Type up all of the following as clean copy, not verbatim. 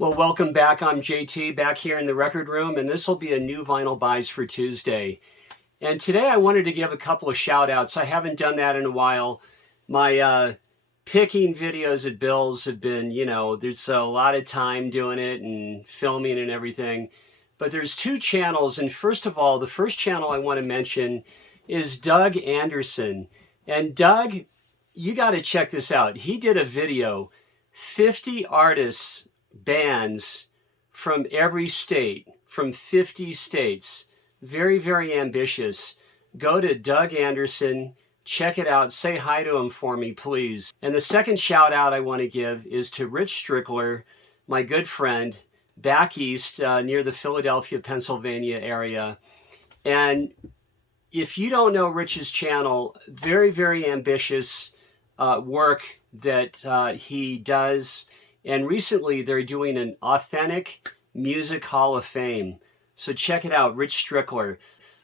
Well, welcome back. I'm JT back here in the record room, and this will be a new vinyl buys for Tuesday. And today I wanted to give a couple of shout outs. I haven't done that in a while. My picking videos at Bill's have been, there's a lot of time doing it and filming and everything. But there's two channels. And first of all, the first channel I want to mention is Doug Anderson. And Doug, you got to check this out. He did a video, 50 artists, bands from every state, from 50 states. Very, very ambitious. Go to Doug Anderson, check it out, say hi to him for me, please. And the second shout out I want to give is to Rich Strickler, my good friend, back east near the Philadelphia, Pennsylvania area. And if you don't know Rich's channel, very, very ambitious work that he does. And recently they're doing an Authentic Music Hall of Fame. So check it out, Rich Strickler.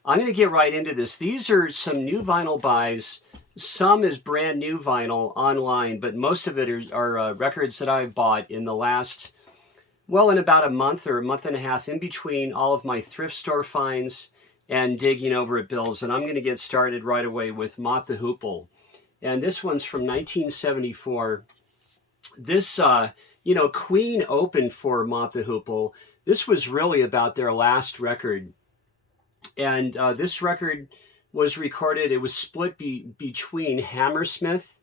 I'm going to get right into this. These are some new vinyl buys. Some is brand new vinyl online, but most of it are records that I've bought in the last, in about a month or a month and a half, in between all of my thrift store finds and digging over at Bill's. And I'm going to get started right away with Mott the Hoople. And this one's from 1974. This, Queen opened for Mott the Hoople. This was really about their last record. And this record was recorded, it was split between Hammersmith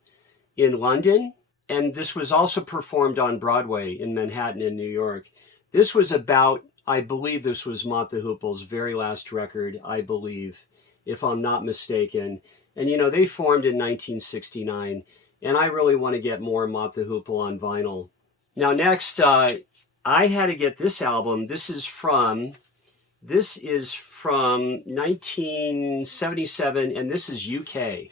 in London, and this was also performed on Broadway in Manhattan in New York. This was about, I believe this was Mott the Hoople's very last record, I believe, if I'm not mistaken. And they formed in 1969, and I really want to get more Mott the Hoople on vinyl. Now next, I had to get this album. This is from 1977, and this is UK.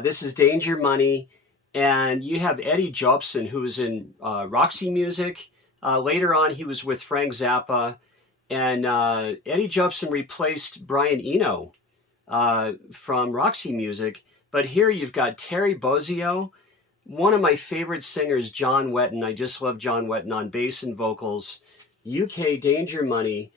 This is Danger Money, and you have Eddie Jobson, who was in Roxy Music. Later on, he was with Frank Zappa, and Eddie Jobson replaced Brian Eno from Roxy Music. But here you've got Terry Bozzio, one of my favorite singers, John Wetton. I just love John Wetton on bass and vocals. UK Danger Money.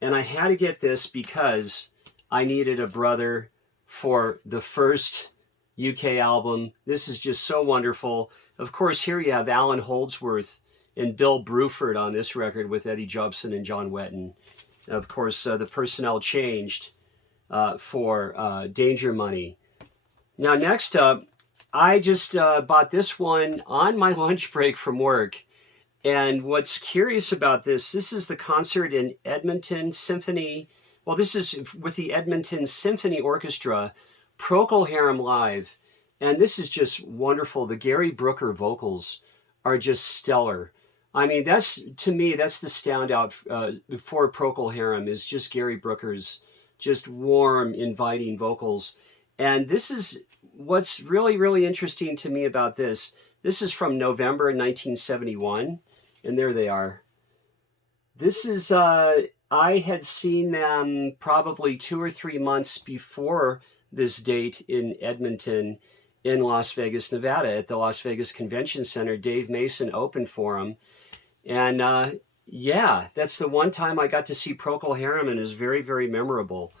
And I had to get this because I needed a brother for the first UK album. This is just so wonderful. Of course, here you have Alan Holdsworth and Bill Bruford on this record with Eddie Jobson and John Wetton. Of course, the personnel changed for Danger Money. Now, next up, I just bought this one on my lunch break from work. And what's curious about this is the concert in Edmonton Symphony. Well, this is with the Edmonton Symphony Orchestra, Procol Harum Live. And this is just wonderful. The Gary Brooker vocals are just stellar. I mean, to me, that's the standout for Procol Harum, is just Gary Brooker's just warm, inviting vocals. And this is what's really, really interesting to me about this. This is from November 1971. And there they are. This is, I had seen them probably 2 or 3 months before this date in Edmonton in Las Vegas, Nevada at the Las Vegas Convention Center. Dave Mason opened for them. And that's the one time I got to see Procol Harum, and it was very, very memorable.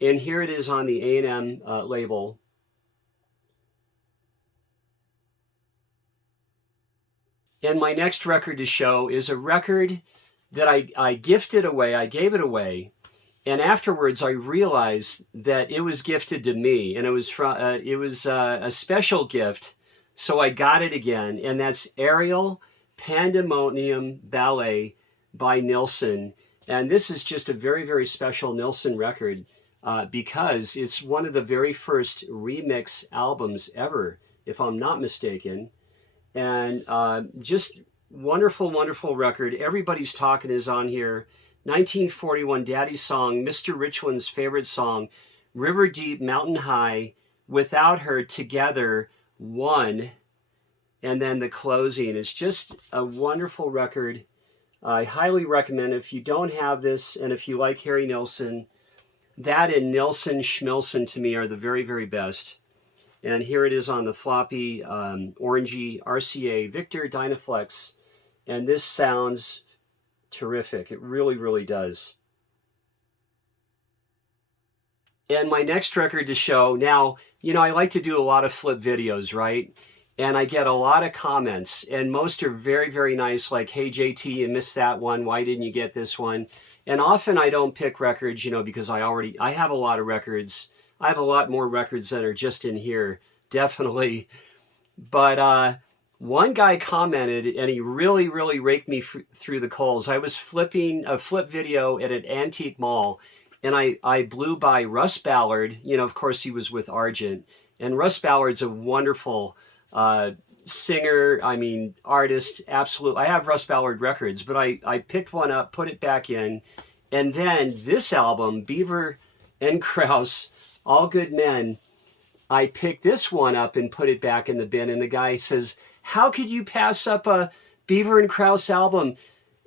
And here it is on the A&M label. And my next record to show is a record that I gifted away. I gave it away. And afterwards, I realized that it was gifted to me. And it was a special gift. So I got it again. And that's Ariel Pandemonium Ballet by Nilsson. And this is just a very, very special Nilsson record because it's one of the very first remix albums ever, if I'm not mistaken. And just wonderful, wonderful record. Everybody's Talking is on here. 1941 Daddy's Song, Mr. Richland's favorite song, River Deep, Mountain High, Without Her, Together, One, and then the closing. It's just a wonderful record. I highly recommend it. If you don't have this, and if you like Harry Nilsson, that and Nilsson Schmilsson to me are the very, very best. And here it is on the floppy orangey RCA Victor Dynaflex. And this sounds terrific. It really, really does. And my next record to show, now, you know, I like to do a lot of flip videos, right? And I get a lot of comments, and most are very, very nice, like, hey, JT, you missed that one. Why didn't you get this one? And often I don't pick records, you know, because I have a lot of records. I have a lot more records that are just in here, definitely. But one guy commented, and he really, really raked me through the coals. I was flipping a flip video at an antique mall, and I blew by Russ Ballard. You know, of course, he was with Argent. And Russ Ballard's a wonderful singer, I mean, artist, absolute. I have Russ Ballard records, but I picked one up, put it back in, and then this album, Beaver and Krauss, All Good Men, I picked this one up and put it back in the bin, and the guy says, how could you pass up a Beaver and Krauss album?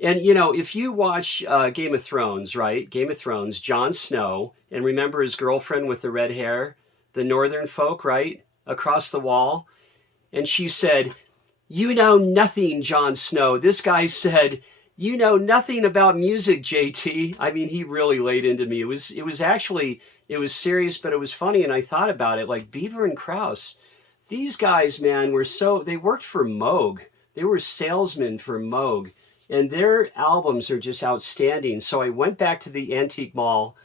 And, you know, if you watch Game of Thrones, right? Game of Thrones, Jon Snow, and remember his girlfriend with the red hair, the northern folk, right? Across the wall. And she said, you know nothing, Jon Snow. This guy said, you know nothing about music, JT. I mean, he really laid into me. It was serious, but it was funny. And I thought about it, like Beaver and Krauss. These guys, man, they worked for Moog. They were salesmen for Moog. And their albums are just outstanding. So I went back to the antique mall,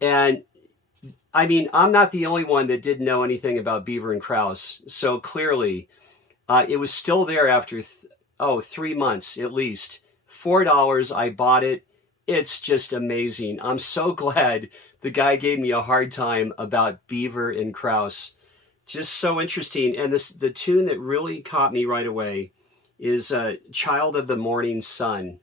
and I mean, I'm not the only one that didn't know anything about Beaver and Krauss. So clearly, it was still there after 3 months at least. $4, I bought it. It's just amazing. I'm so glad the guy gave me a hard time about Beaver and Krauss. Just so interesting. And the tune that really caught me right away is Child of the Morning Sun.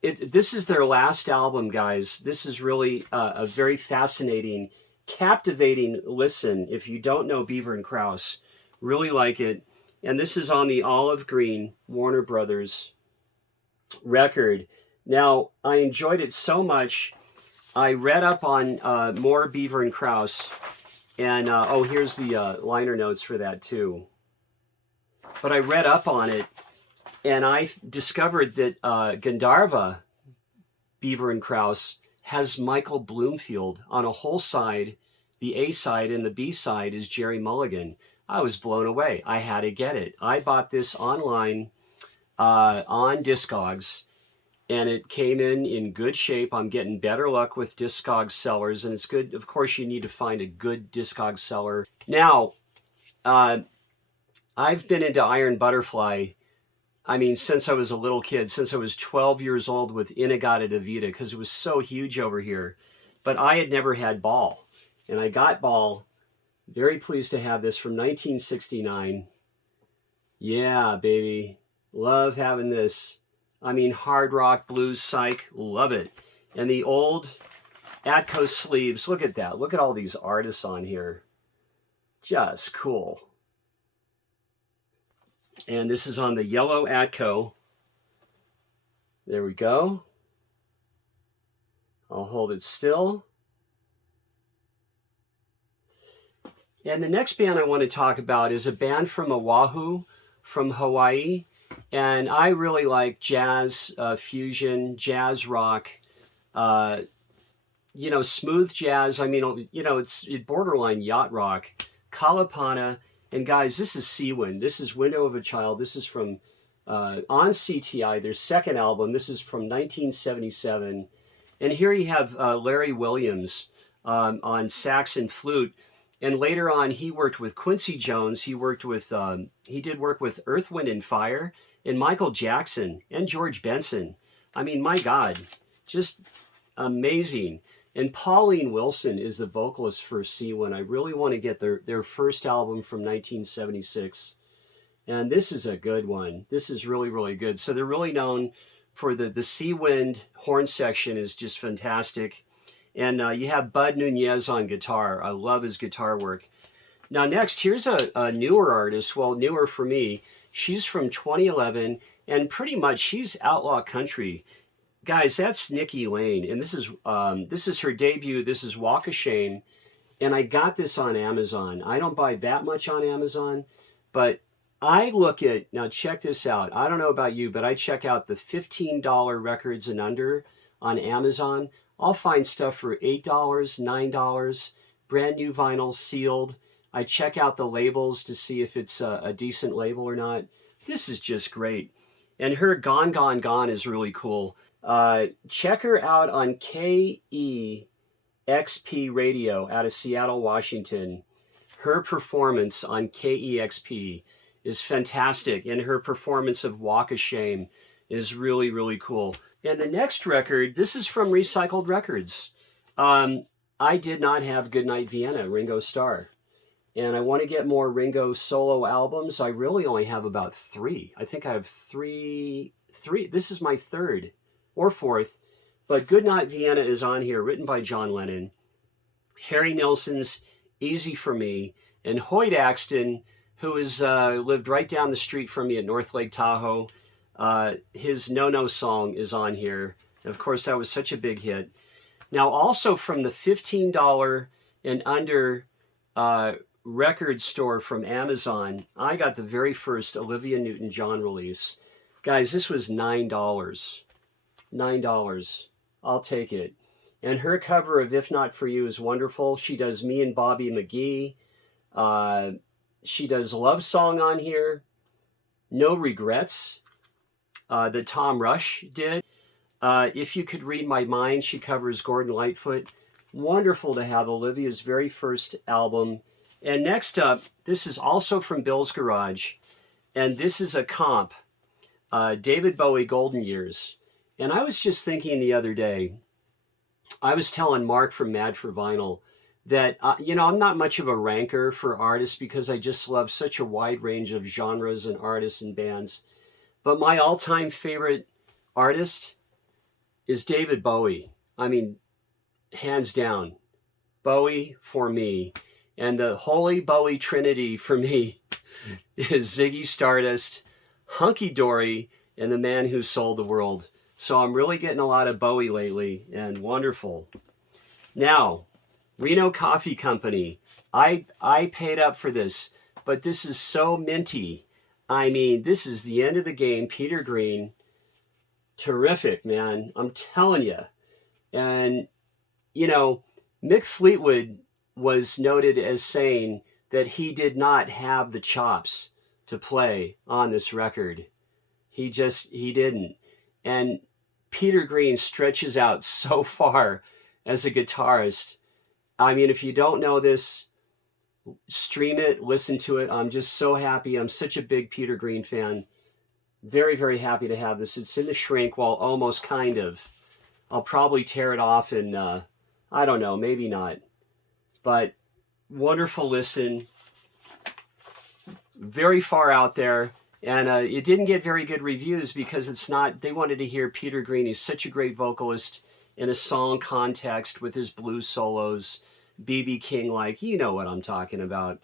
This is their last album, guys. This is really a very fascinating, captivating listen. If you don't know Beaver and Krauss, really like it. And this is on the Olive Green Warner Brothers record. Now, I enjoyed it so much, I read up on more Beaver and Krauss. And, here's the liner notes for that, too. But I read up on it, and I discovered that Gandharva, Beaver and Krauss, has Michael Bloomfield on a whole side. The A side and the B side is Jerry Mulligan. I was blown away. I had to get it. I bought this online on Discogs, and it came in good shape. I'm getting better luck with Discogs sellers, and it's good. Of course, you need to find a good Discogs seller. Now, I've been into Iron Butterfly, I mean, since I was a little kid, since I was 12 years old with In-A-Gadda-Da-Vida, because it was so huge over here. But I had never had Ball, and I got Ball. Very pleased to have this from 1969. Yeah, baby. Love having this. I mean, hard rock, blues, psych, love it. And the old Atco sleeves, look at that. Look at all these artists on here. Just cool. And this is on the yellow Atco. There we go. I'll hold it still. And the next band I want to talk about is a band from Oahu, from Hawaii. And I really like jazz fusion, jazz rock, smooth jazz. I mean, it's borderline yacht rock. Kalapana. And guys, this is Seawind. This is Window of a Child. This is from, on CTI, their second album. This is from 1977. And here you have Larry Williams on sax and flute. And later on, he worked with Quincy Jones. He did work with Earth, Wind, and Fire, and Michael Jackson, and George Benson. I mean, my God, just amazing. And Pauline Wilson is the vocalist for Seawind. I really want to get their first album from 1976. And this is a good one. This is really, really good. So they're really known for the Seawind horn section is just fantastic. And you have Bud Nunez on guitar. I love his guitar work. Now next, here's a newer artist. Well, newer for me. She's from 2011, and pretty much she's outlaw country. Guys, that's Nikki Lane, and this is her debut. This is Walk of Shame, and I got this on Amazon. I don't buy that much on Amazon, but I look at, now check this out. I don't know about you, but I check out the $15 records and under on Amazon. I'll find stuff for $8, $9, brand new vinyl sealed. I check out the labels to see if it's a decent label or not. This is just great. And her Gone, Gone, Gone is really cool. Check her out on KEXP Radio out of Seattle, Washington. Her performance on KEXP is fantastic, and her performance of Walk of Shame is really, really cool. And the next record, this is from Recycled Records. I did not have Goodnight Vienna, Ringo Starr. And I want to get more Ringo solo albums. I really only have about 3. I think I have three. This is my 3rd or 4th. But Goodnight Vienna is on here, written by John Lennon. Harry Nilsson's Easy for Me. And Hoyt Axton, who has lived right down the street from me at North Lake Tahoe, his No No song is on here. And of course, that was such a big hit. Now, also from the $15 and under record store from Amazon, I got the very first Olivia Newton-John release. Guys, this was $9. $9. I'll take it. And her cover of If Not For You is wonderful. She does Me and Bobby McGee. She does Love Song on here. No Regrets that Tom Rush did. If You Could Read My Mind, she covers Gordon Lightfoot. Wonderful to have Olivia's very first album. And next up, this is also from Bill's Garage. And this is a comp, David Bowie Golden Years. And I was just thinking the other day, I was telling Mark from Mad for Vinyl that, I'm not much of a ranker for artists because I just love such a wide range of genres and artists and bands. But my all-time favorite artist is David Bowie. I mean, hands down, Bowie for me. And the holy Bowie trinity for me is Ziggy Stardust, Hunky Dory, and The Man Who Sold the World. So I'm really getting a lot of Bowie lately, and wonderful. Now, Reno Coffee Company. I paid up for this, but this is so minty. I mean, this is the end of the game. Peter Green, terrific, man. I'm telling you. And, Mick Fleetwood was noted as saying that he did not have the chops to play on this record. He didn't. And Peter Green stretches out so far as a guitarist. I mean, if you don't know this, stream it, listen to it. I'm just so happy. I'm such a big Peter Green fan. Very, very happy to have this. It's in the shrink, well, almost kind of. I'll probably tear it off and, I don't know, maybe not. But wonderful listen. Very far out there. And it didn't get very good reviews because they wanted to hear Peter Green. He's such a great vocalist in a song context with his blues solos, B.B. King-like. You know what I'm talking about.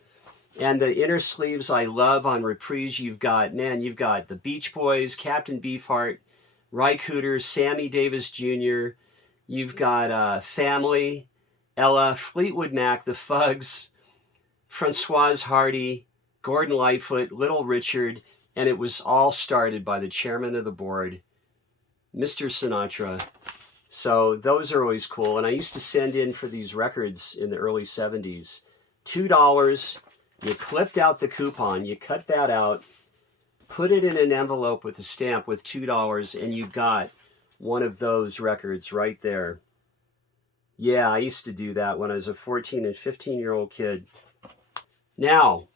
And the inner sleeves I love on Reprise. You've got the Beach Boys, Captain Beefheart, Ry Cooder, Sammy Davis Jr. You've got Family, Ella, Fleetwood Mac, The Fugs, Francoise Hardy, Gordon Lightfoot, Little Richard, and it was all started by the chairman of the board, Mr. Sinatra. So those are always cool. And I used to send in for these records in the early 70s. $2, you clipped out the coupon, you cut that out, put it in an envelope with a stamp with $2, and you got one of those records right there. Yeah, I used to do that when I was a 14 and 15-year-old kid. Now,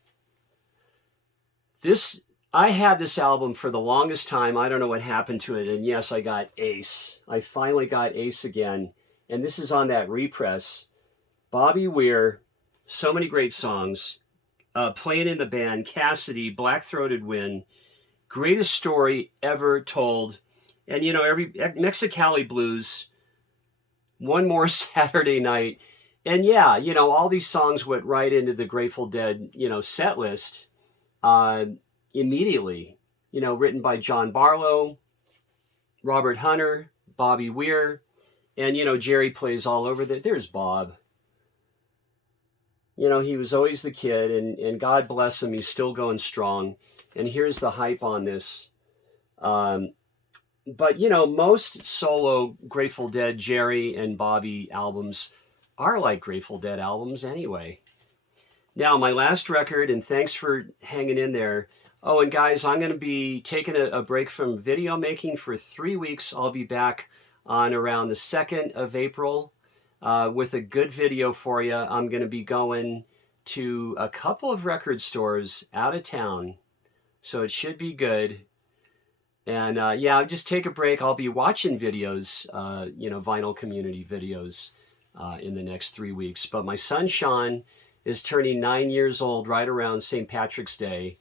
I had this album for the longest time. I don't know what happened to it. And yes, I got Ace. I finally got Ace again. And this is on that repress. Bobby Weir, so many great songs. Playing in the Band, Cassidy, Black-Throated Wind. Greatest story ever told. And, every Mexicali Blues, One More Saturday Night. And yeah, all these songs went right into the Grateful Dead, set list. Immediately, written by John Barlow, Robert Hunter, Bobby Weir, and, Jerry plays all over there's Bob. He was always the kid, and God bless him, he's still going strong. and here's the hype on this. But, you know, most solo Grateful Dead, Jerry and Bobby albums are like Grateful Dead albums anyway. Now, my last record, and thanks for hanging in there. Oh, and guys, I'm going to be taking a break from video making for 3 weeks. I'll be back on around the 2nd of April with a good video for you. I'm going to be going to a couple of record stores out of town, so it should be good. And yeah, I'll just take a break. I'll be watching videos, you know, vinyl community videos in the next 3 weeks. But my son, Sean, is turning 9 years old right around St. Patrick's Day.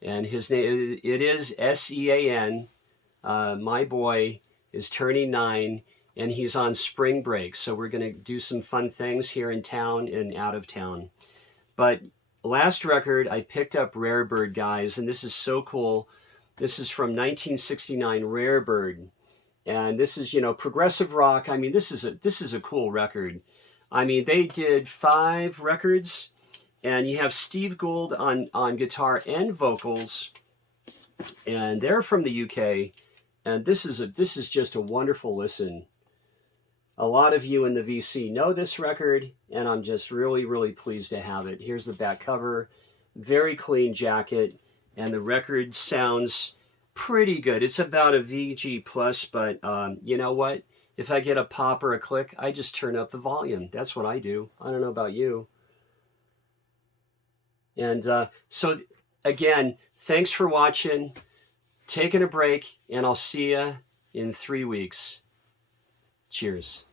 And his name, it is Sean. My boy is turning 9, and he's on spring break. So we're going to do some fun things here in town and out of town. But last record, I picked up Rare Bird, guys, and this is so cool. This is from 1969, Rare Bird. And this is, you know, progressive rock. I mean, this is a cool record. I mean, they did 5 records, and you have Steve Gould on guitar and vocals, and they're from the UK. And this is just a wonderful listen. A lot of you in the VC know this record, and I'm just really, really pleased to have it. Here's the back cover, very clean jacket, and the record sounds pretty good. It's about a VG plus, but you know what? If I get a pop or a click, I just turn up the volume. That's what I do. I don't know about you. And so, again, thanks for watching, taking a break, and I'll see you in 3 weeks. Cheers.